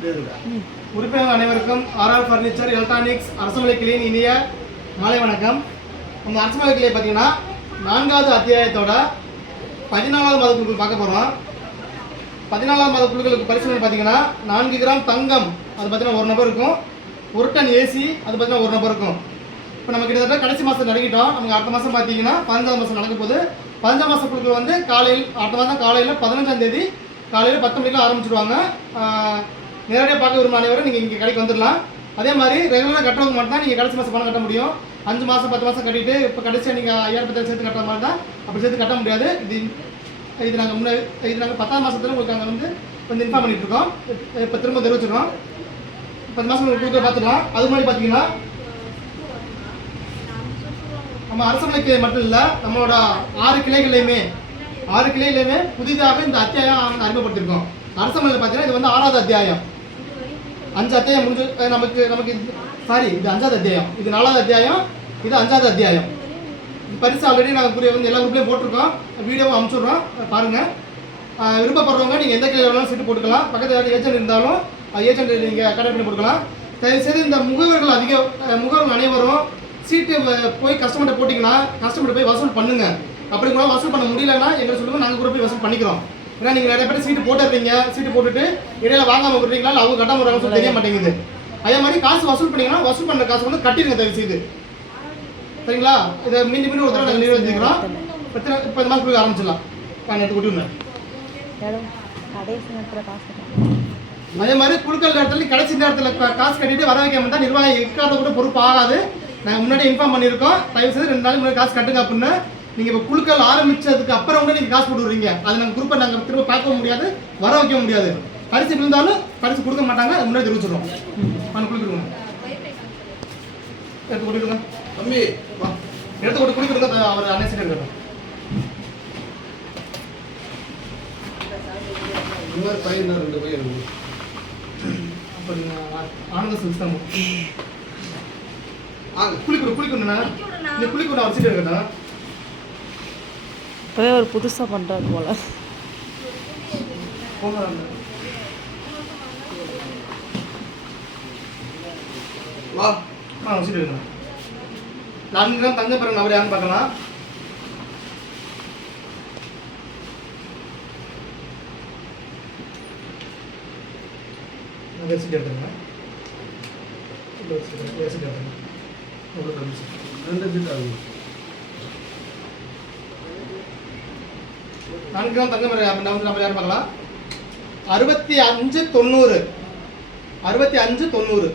உறுப்பினர்கள் அனைவருக்கும் RR furniture electronics Arasumalai கிளையின் இனிய மாலை வணக்கம். நம்ம அரசுமலை கிளை பார்த்தீங்கன்னா 4வது அத்தியாயத்தோட 14வது மாத குழுக்கள் பார்க்க போகிறோம். 14வது மாத குழுக்களுக்கு பரிசீலனை பார்த்தீங்கன்னா 4 கிராம் தங்கம் அது பார்த்தீங்கன்னா ஒரு நபர் இருக்கும், 1 டன் ஏசி அது பார்த்தீங்கன்னா ஒரு நபர் இருக்கும். இப்போ நம்ம கிட்டத்தட்ட கடைசி மாதம் நடக்கிட்டோம். நமக்கு அடுத்த மாதம் பார்த்தீங்கன்னா 15வது மாதம் நடக்க போகுது. 15ஆம் மாத குழுக்கள் வந்து காலையில் அடுத்த மாதம் காலையில் 15ஆம் தேதி காலையில் 10 மணிக்கு ஆரம்பிச்சிடுவாங்க. நேரடியாக பார்க்க விரும்ப அனைவரும் நீங்கள் இங்கே கடைக்கு வந்துடலாம். அதே மாதிரி ரெகுலராக கட்டுறவங்க மட்டும் தான் நீங்கள் கடைசி மாதம் பணம் கட்ட முடியும். 5 மாதம் 10 மாதம் கட்டிட்டு இப்போ கடைசியாக நீங்கள் 5000 சேர்த்து கட்டுற மாதிரி தான். அப்படி சேர்த்து கட்ட முடியாது. இது நாங்கள் 10ஆம் மாதத்தில் உங்களுக்கு நாங்கள் வந்து இன்ஃபார்ம் பண்ணிட்டுருக்கோம். இப்போ திரும்ப தெரிவிச்சிடுறோம். 10 மாதம் உங்களுக்கு கொடுக்க பார்த்துக்கலாம். அது மாதிரி பார்த்தீங்கன்னா நம்ம அரசுமலை கிளை மட்டும் இல்லை, நம்மளோட 6 கிளைகளையுமே புதிதாக இந்த அத்தியாயம் அறிமுகப்படுத்திருக்கோம். அரசுமலையில் பார்த்தீங்கன்னா இது வந்து 6வது அத்தியாயம். 5 அத்தியாயம் முடிஞ்சு நமக்கு இது 5வது அத்தியாயம், இது 4வது அத்தியாயம், இது 5வது அத்தியாயம். பரிசு ஆல்ரெடி நாங்கள் வந்து எல்லா குரூப்லேயும் போட்டிருக்கோம், வீடியோவும் அனுப்பிச்சுட்றோம் பாருங்கள். விருப்பப்படுறவங்க நீங்கள் எந்த கிளையில் வேணாலும் சீட்டு போட்டுக்கலாம். பக்கத்தில் ஏஜென்ட் இருந்தாலும் ஏஜென்ட் நீங்கள் கனெக்ட் பண்ணி போட்டுக்கலாம். தயவுசெய்து இந்த முகவர்கள் அனைவரும் சீட்டு போய் கஸ்டமர்கிட்ட போட்டிங்கன்னா கஸ்டமர்கிட்ட போய் வசூல் பண்ணுங்கள். அப்படி கூட வசூல் பண்ண முடியலன்னா எங்களை சொல்லுங்கள், நாங்கள் கூட போய் வசூல் பண்ணிக்கிறோம். ஏன்னா நீங்கள் நிறைய பேர் சீட்டு போட்டுடுறீங்க, சீட்டு போட்டுட்டு இடையில வாங்காமல் விடுறீங்களா, இல்லை அவங்க கட்டாமல் விடுறாங்கன்னு தெரிய மாட்டேங்குது. அதே மாதிரி காசு வசூல் பண்ணிங்கன்னா வசூல் பண்ணுற காசு வந்து கட்டிடுங்க தயவு செய்து, சரிங்களா? இதை மீண்டும் ஒரு தடவை நாங்கள் நிர்வகிக்கிறோம். இப்போ இந்த மாதிரி ஆரம்பிச்சிடலாம். நான் எடுத்து கொட்டி அதே மாதிரி குழுக்கள் நேரத்தில் கடைசி நேரத்தில் காசு கட்டிட்டு வர வைக்காம தான் நிர்வாகம் இருக்காத கூட பொறுப்பு ஆகாது. நாங்கள் முன்னாடி இன்ஃபார்ம் பண்ணியிருக்கோம். தயவு செய்து 2 நாளைக்கு முன்னாடி காசு கட்டுங்க அப்படின்னு. நீங்கள் இப்போ குழுக்கள் ஆரம்பித்ததுக்கு அப்புறம் கூட நீங்கள் காசு போட்டு விடுறீங்க. அது நாங்கள் குரூப்பை நாங்கள் திரும்ப பார்க்க முடியாது, வர வைக்க முடியாது. பரிசு விழுந்தாலும் பரிசு கொடுக்க மாட்டாங்க, அது முன்னாடி தெரிவிச்சிடுவோம். நான் குளிக்கிடுங்க, எடுத்து கொட்டிடுங்க தம்பி, எடுத்து கொண்டு குளிக்கிடுங்க. அவர் அன்னைக்கு இருக்கட்டும். இன்னொரு பையன் 2 பையன் அப்போ நீங்கள் ஆனந்த சுத்தம் குளிக்கணுண்ணா, நீ குளிக்கணும். அவர் சீட்டு இருக்கட்டும். இப்போவே ஒரு புதுசாக பண்ணுறாரு போல. வா சீட்டு இருக்கணும். 4 கிராம் தங்க பிறகு அவர் யாருன்னு பார்க்கலாம். சீட்டு எடுத்துங்க. 2 சீட் ஆகும். 4 கிராம் தங்கம் நம்ம யாரும் பார்க்கலாம். 6590 6590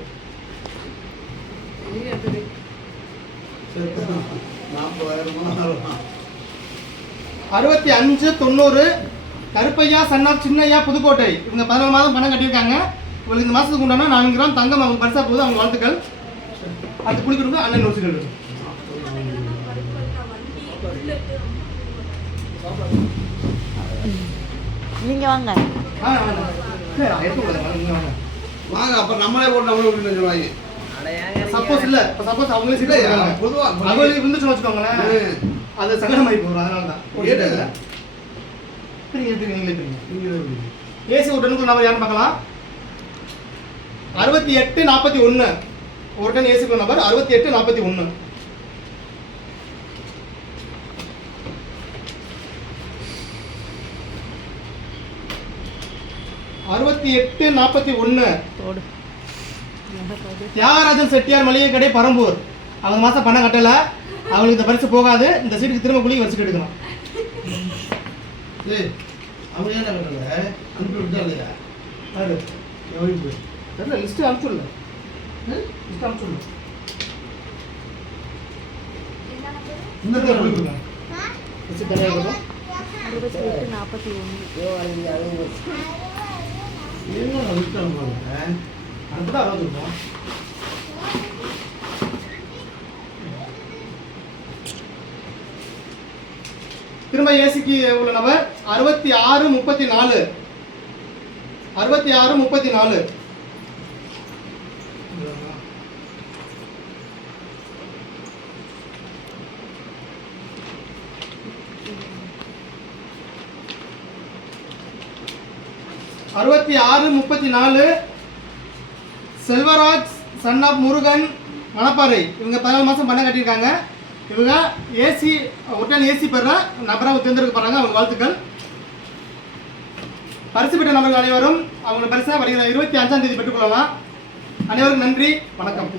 6590 கருப்பையா சன்னா சின்னையா புதுக்கோட்டை. இவங்க 14 மாதம் பணம் கட்டியிருக்காங்க. உங்களுக்கு இந்த மாதத்துக்கு உண்டான 4 கிராம் தங்கம் அவங்க பரிசா போகுது. அவங்க வாழ்த்துக்கள். அது குளிக்கணும். அண்ணன் யோசிச்சு நீங்கள் வாங்க. வாங்க, அப்புறம் நம்மளே போட்டு நம்மளே விட்டு சொல்லுவாங்க. சப்போஸ் இல்லை, சப்போஸ் அவங்களே சீட்டு பொதுவாக அவங்களே இருந்துச்சுன்னு வச்சுக்கோங்களேன், அது சங்கடமாகி போகிறோம். அதனால தான் ஏசி ஒரு டனுக்கு நபர் யாருன்னு பார்க்கலாம். 6841 1 டன் ஏசிக்கு நபர் 6841. தியாகராஜன் செட்டியார் மளிகை கடை பரம்பூர். அவங்க மாதம் பணம் கட்டல, அவங்களுக்கு இந்த பரிசு போகாது. இந்த சீட்டுக்கு திரும்ப குழி வச்சுட்டு எடுக்கணும். அவங்க ஏன் அனுப்பி விட்டா இல்லையா? தெரியல, லிஸ்ட்டு அனுப்பிச்சுடல. லிஸ்ட்டு அனுப்பிச்சுடல. இந்த இடத்துல குழி கொடுங்க. லிஸ்ட்டு தனியாக இருக்கும். 6841. அதுதான் 60 இருக்கும். திரும்ப ஏசிக்கு உள்ள நபர் 6634 6634. அறுபத்தி ஆறு 34 செல்வராஜ் சன் ஆஃப் முருகன் மணப்பாறை இவங்க 14 மாதம் பண்ண கட்டியிருக்காங்க. இவங்க ஏசி ஒட்டான் ஏசி பெற நபராக தேர்ந்தெடுக்கப்படுறாங்க. அவங்க வாழ்த்துக்கள். பரிசு பெற்ற நபர்கள் அனைவரும் அவங்க பரிசை வருகிற 25ஆம் தேதி பெற்றுக்கொள்ளலாம். அனைவருக்கும் நன்றி, வணக்கம்.